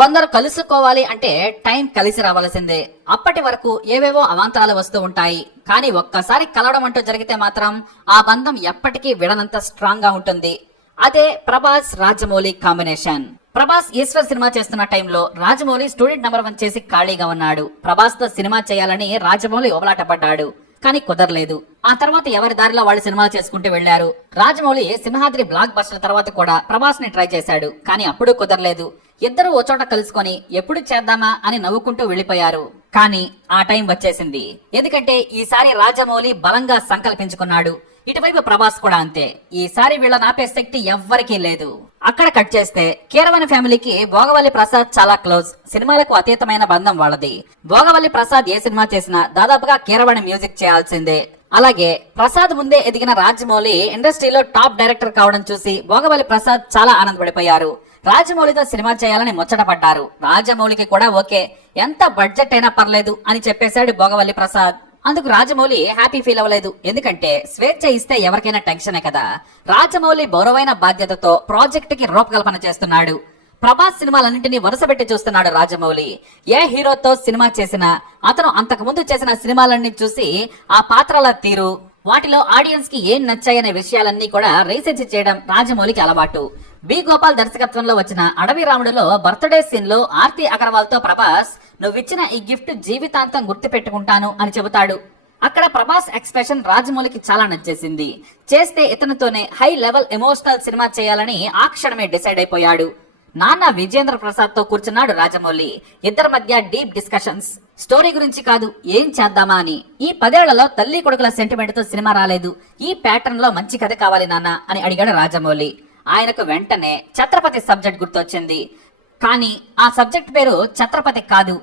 కొందరు కలుసుకోవాలి అంటే టైం కలిసి రావాల్సిందే. అప్పటి వరకు ఏవేవో అవాంతరాలు వస్తూ ఉంటాయి. కానీ ఒక్కసారి కలవడం అంటూ జరిగితే మాత్రం ఆ బంధం ఎప్పటికీ విడనంత స్ట్రాంగ్గా ఉంటుంది. అదే ప్రభాస్ రాజమౌళి కాంబినేషన్. ప్రభాస్ ఈశ్వర్ సినిమా చేస్తున్న టైంలో రాజమౌళి స్టూడెంట్ నెంబర్ వన్ చేసి ఖాళీగా ఉన్నాడు. ప్రభాస్తో సినిమా చేయాలని రాజమౌళి ఓబలాటపడ్డాడు కానీ కుదరలేదు. ఆ తర్వాత ఎవరి దారిలో వాళ్ళు సినిమాలు చేసుకుంటూ వెళ్ళారు రాజమౌళి సింహాద్రి బ్లాక్ బస్టర్ తర్వాత కూడా ప్రభాస్ని ట్రై చేశాడు. కానీ అప్పుడు కుదరలేదు. ఇద్దరు ఓ చోట కలుసుకొని ఎప్పుడు చేద్దామా అని నవ్వుకుంటూ వెళ్ళిపోయారు కానీ ఆ టైం వచ్చేసింది. ఎందుకంటే ఈసారి రాజమౌళి బలంగా సంకల్పించుకున్నాడు. ఇటువైపు ప్రభాస్ కూడా అంతే. ఈసారి వీళ్ళ నాపే శక్తి ఎవ్వరికీ లేదు. అక్కడ కట్ చేస్తే కీరవాణి ఫ్యామిలీకి భోగవల్లి ప్రసాద్ చాలా క్లోజ్. సినిమాలకు అతీతమైన బంధం వాళ్ళది. భోగవల్లి ప్రసాద్ ఏ సినిమా చేసినా దాదాపుగా కీరవాణి మ్యూజిక్ చేయాల్సిందే. అలాగే ప్రసాద్ ముందే ఎదిగిన రాజమౌళి ఇండస్ట్రీలో టాప్ డైరెక్టర్ కావడం చూసి భోగవల్లి ప్రసాద్ చాలా ఆనందపడిపోయారు. రాజమౌళితో సినిమా చేయాలని ముచ్చటపడ్డారు. రాజమౌళికి కూడా ఓకే. ఎంత బడ్జెట్ అయినా పర్లేదు అని చెప్పేశాడు భోగవల్లి ప్రసాద్. అందుకు రాజమౌళి హ్యాపీ ఫీల్ అవ్వలేదు. ఎందుకంటే స్వేచ్ఛ ఇస్తే ఎవరికైనా టెన్షనే కదా. రాజమౌళి బరువైన బాధ్యతతో ప్రాజెక్ట్కి రూపకల్పన చేస్తున్నాడు. ప్రభాస్ సినిమాలన్నింటినీ వరుసపెట్టి చూస్తున్నాడు రాజమౌళి. ఏ హీరోతో సినిమా చేసినా అతను అంతకు ముందు చేసిన సినిమాలన్నీ చూసి ఆ పాత్రల తీరు వాటిలో ఆడియన్స్కి ఏం నచ్చాయనే విషయాలన్నీ కూడా రీసెర్చ్ చేయడం రాజమౌళికి అలవాటు. బి గోపాల్ దర్శకత్వంలో వచ్చిన అడవి రాముడులో బర్త్డే సీన్లో ఆర్తి అగర్వాల్తో ప్రభాస్ నువ్విచ్చిన ఈ గిఫ్ట్ జీవితాంతం గుర్తు పెట్టుకుంటాను అని చెబుతాడు. అక్కడ ప్రభాస్ ఎక్స్ప్రెషన్ రాజమౌళికి చాలా నచ్చేసింది. చేస్తే ఇతనితోనే హై లెవెల్ ఎమోషనల్ సినిమా చేయాలని ఆ క్షణమే డిసైడ్ అయిపోయాడు. నాన్న విజేంద్ర ప్రసాద్తో కూర్చున్నాడు రాజమౌళి. ఇద్దరి మధ్య డీప్ డిస్కషన్స్. స్టోరీ గురించి కాదు ఏం చేద్దామా అని. ఈ పదేళ్ళలో తల్లి కొడుకుల సెంటిమెంట్తో సినిమా రాలేదు. ఈ ప్యాటర్న్లో మంచి కథ కావాలి నాన్న అని అడిగాడు రాజమౌళి. ఆయనకు వెంటనే ఛత్రపతి సబ్జెక్ట్ గుర్తొచ్చింది. కానీ ఆ సబ్జెక్ట్ పేరు ఛత్రపతి కాదు.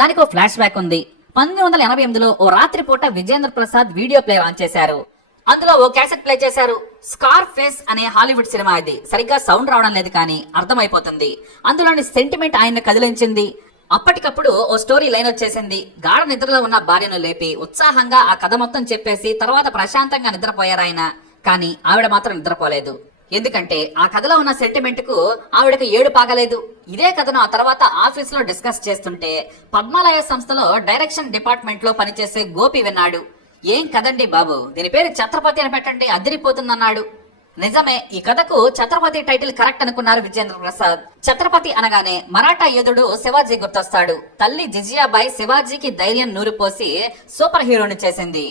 దానికి ఓ ఫ్లాష్ బ్యాక్ ఉంది. పంతొమ్మిది వందల ఎనభై ఎనిమిదిలో ఓ రాత్రి పూట Vijendra Prasad video play on చేశారు. అందులో ఓ క్యాసెట్ ప్లే చేశారు. స్కార్ ఫేస్ అనే హాలీవుడ్ సినిమా ఇది. సరిగ్గా సౌండ్ రావడం లేదు కానీ అర్థమైపోతుంది. అందులోని సెంటిమెంట్ ఆయన్ని కదిలించింది. అప్పటికప్పుడు ఓ స్టోరీ లైన్ వచ్చేసింది. గాఢ నిద్రలో ఉన్న భార్యను లేపి ఉత్సాహంగా ఆ కథ మొత్తం చెప్పేసి తర్వాత ప్రశాంతంగా నిద్రపోయారు ఆయన కానీ ఆవిడ మాత్రం నిద్రపోలేదు. ఎందుకంటే ఆ కథలో ఉన్న సెంటిమెంట్కు ఆవిడకు ఏడు పాగలేదు. ఇదే కథను ఆ తర్వాత ఆఫీస్లో డిస్కస్ చేస్తుంటే పద్మాలయ సంస్థలో డైరెక్షన్ డిపార్ట్మెంట్లో పనిచేసే గోపి విన్నాడు. ఏం కదండి బాబు దీని పేరు ఛత్రపతి అని పెట్టండి అదిరిపోతుందన్నాడు. నిజమే ఈ కథకు ఛత్రపతి టైటిల్ కరెక్ట్ అనుకున్నారు విజేంద్ర ప్రసాద్. ఛత్రపతి అనగానే మరాఠా యోధుడు శివాజీ గుర్తొస్తాడు. తల్లి జిజియాబాయి శివాజీకి ధైర్యం నూరిపోసి సూపర్ హీరోని చేసింది.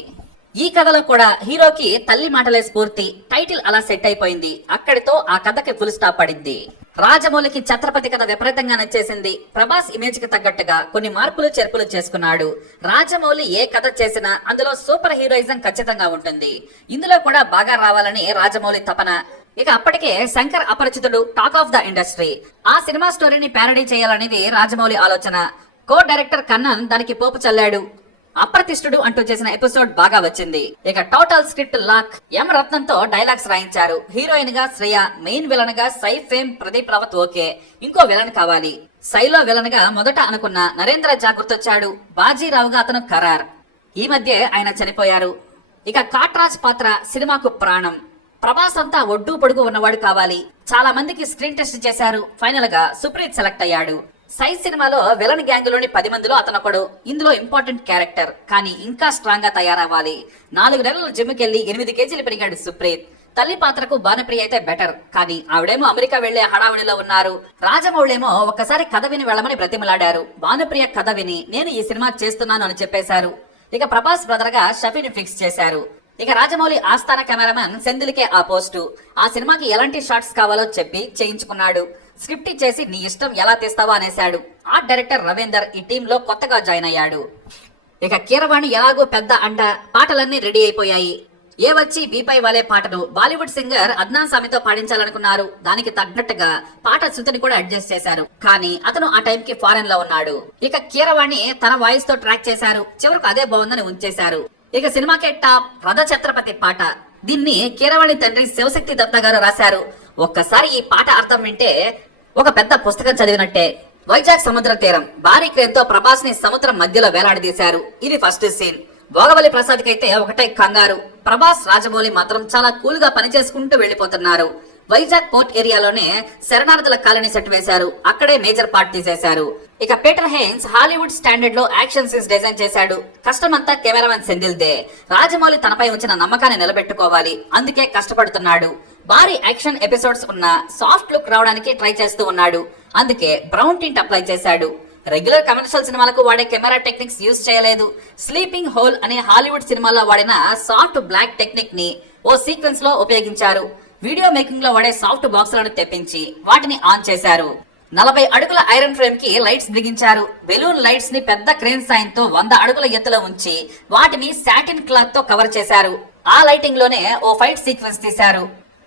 ఈ కథలో కూడా హీరోకి తల్లి మాటలే స్ఫూర్తి. టైటిల్ అలా సెట్ అయిపోయింది. అక్కడితో ఆ కథకి ఫుల్ స్టాప్ పడింది. రాజమౌళికి ఛత్రపతి కథ విపరీతంగా నచ్చేసింది. ప్రభాస్ ఇమేజ్కి తగ్గట్టుగా కొన్ని మార్పులు చేర్పులు చేసుకున్నాడు. రాజమౌళి ఏ కథ చేసినా అందులో సూపర్ హీరోయిజం ఖచ్చితంగా ఉంటుంది. ఇందులో కూడా బాగా రావాలని రాజమౌళి తపన. ఇక అప్పటికే Shankar Aparichitudu talk of the industry ఆ సినిమా స్టోరీని ప్యారడీ చేయాలనేది రాజమౌళి ఆలోచన. కో డైరెక్టర్ కన్నన్ దానికి పోపు చల్లాడు. అప్రతిష్ఠుడు అంటూ చేసిన ఎపిసోడ్ బాగా వచ్చింది. ఇక టోటల్ స్క్రిప్ట్ లాక్ ఎం రత్నంతో డైలాగ్స్ రాయించారు. హీరోయిన్గా శ్రేయ మెయిన్ విలన్గా సై ఫేమ్ ప్రదీప్ రావత్ ఓకే. ఇంకో విలన్ కావాలి. సైలో విలన్గా మొదట అనుకున్న నరేంద్ర జాగృతొచ్చాడు గుర్తొచ్చాడు. బాజీరావుగా అతను ఖరార్. ఈ మధ్య ఆయన చనిపోయారు. ఇక కాట్రాజ్ పాత్ర సినిమాకు ప్రాణం. ప్రభాస్ అంతా ఒడ్డు పొడుగు ఉన్నవాడు కావాలి. చాలా మందికి స్క్రీన్ టెస్ట్ చేశారు. ఫైనల్గా సుప్రీత్ సెలెక్ట్ అయ్యాడు. సై సినిమాలో విలన్ గ్యాంగ్లోని పది మందిలో అతను ఒకడు ఇందులో ఇంపార్టెంట్ క్యారెక్టర్. కానీ ఇంకా స్ట్రాంగ్గా తయారవ్వాలి. నాలుగు నెలలు జిమ్కెళ్ళి ఎనిమిది కేజీలు పెరిగాడు సుప్రీత్. తల్లి పాత్రకు భానుప్రియ అయితే బెటర్. కానీ ఆవిడేమో అమెరికా వెళ్ళే హడావుడిలో ఉన్నారు. రాజమౌళేమో ఒక్కసారి కథ విని వెళ్ళమని బ్రతిమలాడారు. భానుప్రియ కథ విని నేను ఈ సినిమా చేస్తున్నాను అని చెప్పేశారు. ఇక ప్రభాస్ బ్రదర్గా షఫీని ఫిక్స్ చేశారు. ఇక రాజమౌళి ఆస్థాన కెమెరామెన్ సెందిలికే ఆ పోస్టు. ఆ సినిమాకి ఎలాంటి షాట్స్ కావాలో చెప్పి చేయించుకున్నాడు. స్క్రిప్ట్ ఇచ్చేసి నీ ఇష్టం ఎలా తీస్తావా అనేశాడు. ఆర్ట్ డైరెక్టర్ రవీందర్ ఈ టీమ్లో కొత్తగా జాయిన్ అయ్యాడు. ఇక కీరవాణి ఎలాగో పెద్ద అండ. పాటలన్నీ రెడీ అయిపోయాయి. ఏ వచ్చి బీపై వాలే పాటను బాలీవుడ్ సింగర్ అద్నాన్ సామితో పాడించాలనుకున్నారు. దానికి తగ్గట్టుగా పాట శృతిని కూడా అడ్జస్ట్ చేశారు. కానీ అతను ఆ టైం కి ఫారెన్లో ఉన్నాడు. ఇక కీరవాణి తన వాయిస్తో ట్రాక్ చేశారు. చివరకు అదే బాగుందని ఉంచేశారు. ఇక సినిమాకే టాప్ రథ ఛత్రపతి పాట. దీన్ని కీరవాణి తండ్రి శివశక్తి దత్త గారు రాశారు. ఒక్కసారి ఈ పాట అర్థం వింటే ఒక పెద్ద పుస్తకం చదివినట్టే. వైజాగ్ సముద్ర తీరం. భారీ క్రేన్తో ప్రభాస్ని సముద్రం మధ్యలో వేలాడదీశారు. ఇది ఫస్ట్ సీన్. భోగవల్లి ప్రసాద్ కైతే ఒకటే కంగారు. ప్రభాస్ రాజమౌళి మాత్రం చాలా కూల్గా పనిచేసుకుంటూ వెళ్ళిపోతున్నారు వైజాగ్ పోర్ట్ ఏరియాలోనే శరణార్థుల కాలనీ సెట్ వేశారు. అక్కడే మేజర్ పార్ట్ తీసేశారు. ఇక పీటర్ హెయిన్స్ హాలీవుడ్ స్టాండర్డ్లో యాక్షన్ సీన్స్ డిజైన్ చేశాడు. కష్టమంతా కెమెరామెన్ సెందిల్దే. రాజమౌళి తనపై ఉంచిన నమ్మకాన్ని నిలబెట్టుకోవాలి. అందుకే కష్టపడుతున్నాడు. భారీ యాక్షన్ ఎపిసోడ్స్ ఉన్న సాఫ్ట్ లుక్ రావడానికి ట్రై చేస్తూ ఉన్నాడు. అందుకే బ్రౌన్ టింట్ అప్లై చేశాడు. రెగ్యులర్ కమర్షియల్ సినిమాలకు వాడే కెమెరా టెక్నిక్స్ యూజ్ చేయలేదు. స్లీపింగ్ హోల్ అనే హాలీవుడ్ సినిమాలో వాడిన సాఫ్ట్ బ్లాక్ టెక్నిక్ని ఓ సీక్వెన్స్లో ఉపయోగించారు. వీడియో మేకింగ్లో వాడే సాఫ్ట్ బాక్సులను తెప్పించి వాటిని ఆన్ చేశారు. నలభై అడుగుల ఐరన్ ఫ్రేమ్కి లైట్స్ బిగించారు. బెలూన్ లైట్స్ని పెద్ద క్రేన్ సాయంతో వంద అడుగుల ఎత్తులో ఉంచి వాటిని సాటిన్ క్లాత్తో కవర్ చేశారు. ఆ లైటింగ్లోనే ఓ ఫైట్ సీక్వెన్స్ తీశారు.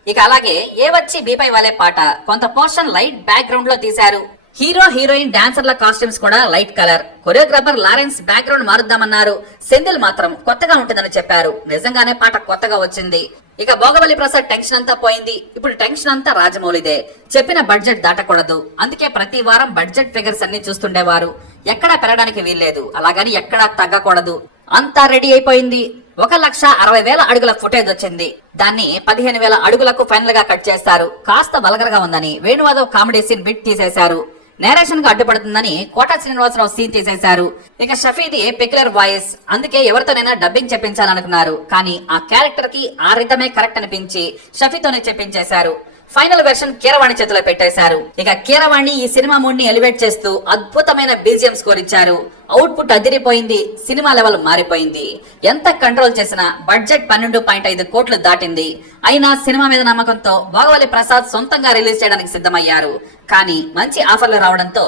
ఇక అలాగే ఏ వచ్చి బీపై వాలే పాట. కొంత పోర్షన్ లైట్ బ్యాక్గ్రౌండ్లో తీశారు. హీరో హీరోయిన్ డాన్సర్ల కాస్ట్యూమ్స్ కూడా light colour. Choreographer Lawrence background మారుద్దామన్నారు. Senthil మాత్రం కొత్తగా ఉంటుందని చెప్పారు. నిజంగానే పాట కొత్తగా వచ్చింది. ఇక భోగవల్లి ప్రసాద్ టెన్షన్ అంతా పోయింది. ఇప్పుడు టెన్షన్ అంతా రాజమౌళిదే. చెప్పిన బడ్జెట్ దాటకూడదు. అందుకే ప్రతి వారం బడ్జెట్ ఫిగర్స్ అన్ని చూస్తుండేవారు. ఎక్కడా పెరగడానికి వీల్లేదు. అలాగని ఎక్కడా తగ్గకూడదు. అంతా రెడీ అయిపోయింది. ఒక లక్ష అరవై వేల అడుగుల ఫుటేజ్ వచ్చింది. దాన్ని పదిహేను వేల అడుగులకు ఫైనల్గా కట్ చేస్తారు. కాస్త వలగరగా ఉందని వేణుమాధవ్ కామెడీ సీన్ బిట్ తీసేశారు. నేరేషన్కు అడ్డుపడుతుందని కోట శ్రీనివాసరావు సీన్ తీసేశారు ఇక షఫీది పెక్యులర్ వాయిస్. అందుకే ఎవరితోనైనా డబ్బింగ్ చెప్పించాలనుకున్నారు. కానీ ఆ క్యారెక్టర్కి ఆ రిధమే కరెక్ట్ అనిపించి షఫీతోనే చెప్పించేశారు. ఫైనల్ వెర్షన్ కీరవాణి చేతిలో పెట్టేశారు. ఇక కీరవాణి ఈ సినిమా మూడ్ని ఎలివేట్ చేస్తూ అద్భుతమైన బీజిఎం స్కోర్ ఇచ్చారు. అవుట్పుట్ అదిరిపోయింది సినిమా లెవెల్ మారిపోయింది. ఎంత కంట్రోల్ చేసినా బడ్జెట్ పన్నెండు పాయింట్ ఐదు కోట్లు దాటింది. అయినా సినిమా మీద నమ్మకంతో భోగవల్లి ప్రసాద్ సొంతంగా రిలీజ్ చేయడానికి సిద్ధమయ్యారు. కానీ మంచి ఆఫర్లు రావడంతో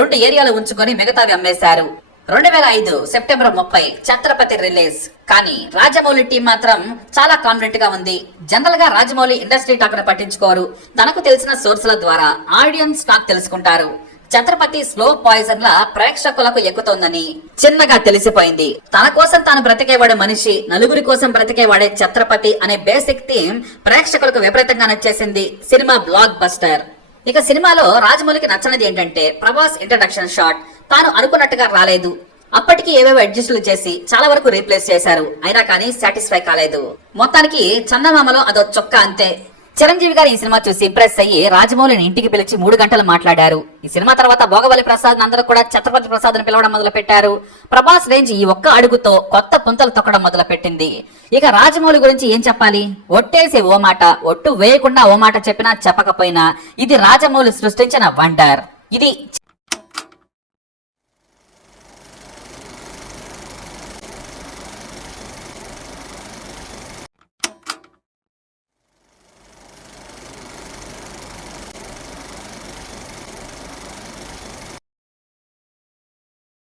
రెండు ఏరియాలు ఉంచుకొని మిగతావి అమ్మేశారు. రెండు వేల ఐదు సెప్టెంబర్ ముప్పై ఛత్రపతి రిలీజ్. కానీ రాజమౌళి టీం మాత్రం చాలా కాన్ఫిడెంట్గా ఉంది. జనరల్గా రాజమౌళి ఇండస్ట్రీ టాక్ను పట్టించుకోరు. తనకు తెలిసిన సోర్సుల ద్వారా ఆడియన్స్ టాక్ తెలుసుకుంటారు. ఛత్రపతి స్లో పాయిజన్ లా ప్రేక్షకులకు ఎక్కుతోందని చిన్నగా తెలిసిపోయింది. తన కోసం తాను బ్రతికేవాడే మనిషి నలుగురి కోసం బ్రతికేవాడే ఛత్రపతి అనే బేసిక్ థీమ్ ప్రేక్షకులకు విపరీతంగా నచ్చేసింది సినిమా బ్లాక్ బస్టర్ ఇక సినిమాలో రాజమౌళికి నచ్చనిది ఏంటంటే ప్రభాస్ ఇంట్రడక్షన్ షాట్ తాను అనుకున్నట్టుగా రాలేదు. అప్పటికి ఏవేవో అడ్జస్టులు చేసి చాలా వరకు రీప్లేస్ చేశారు. అయినా కానీ సాటిస్ఫై కాలేదు. మొత్తానికి చందమామలో అదో చొక్కా అంతే. చిరంజీవి గారు ఈ సినిమా చూసి ఇంప్రెస్ అయ్యి రాజమౌళిని ఇంటికి పిలిచి మూడు గంటలు మాట్లాడారు. ఈ సినిమా తర్వాత భోగవల్లి ప్రసాద్ అందరూ కూడా ఛత్రపతి ప్రసాద్ని పిలవడం మొదలు పెట్టారు ప్రభాస్ రేంజ్ ఈ ఒక్క అడుగుతో కొత్త పుంతలు తొక్కడం మొదలు పెట్టింది ఇక రాజమౌళి గురించి ఏం చెప్పాలి? ఒట్టేసి ఓ మాట ఒట్టు వేయకుండా ఓ మాట చెప్పినా చెప్పకపోయినా ఇది రాజమౌళి సృష్టించిన వండర్ ఇది